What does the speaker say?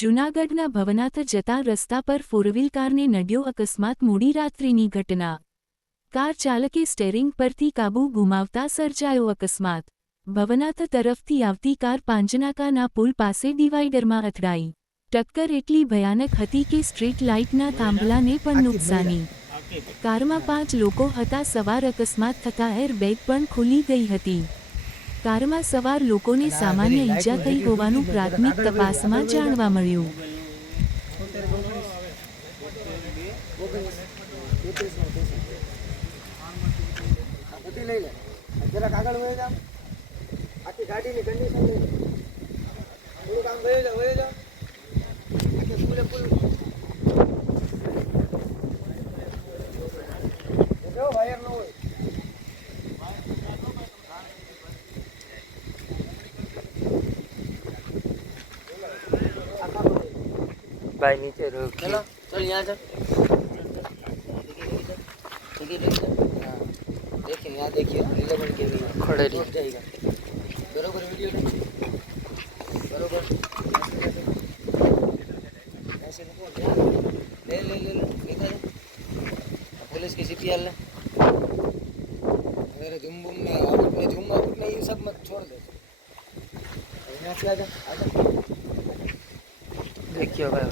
જૂનાગઢના ભવનાથ જતા રસ્તા પર ફોરવ્હીલ કારને નડ્યો અકસ્માત. મોડી રાત્રિની ઘટના. કાર ચાલકે સ્ટેરિંગ પરથી કાબૂ ગુમાવતા સર્જાયો અકસ્માત. ભવનાથ તરફથી આવતી કાર પાંજનાકાના પુલ પાસે ડિવાઈડરમાં અથડાઈ. ટક્કર એટલી ભયાનક હતી કે સ્ટ્રીટ લાઇટના થાંભલાને પણ નુકસાની. કારમાં 5 લોકો હતા સવાર. અકસ્માત થતાં એરબેગ પણ ખુલી ગઈ હતી. કારમાં સવાર લોકોને સામાન્ય ઈજા થઈ હોવાનું પ્રાથમિક તપાસમાં જાણવા મળ્યું. भाई नीचे रुक चलो चल यहाँ चल देखिए यहाँ देखिए 11 के लिए खड़े हो जाएगा बरोबर वीडियो बरोबर ऐसे ले ले ले ले इधर पुलिस की सीपीआर ले अगर झुम बुम में आउट में ये सब मत छोड़ दे यहाँ से आजा देखियो भाई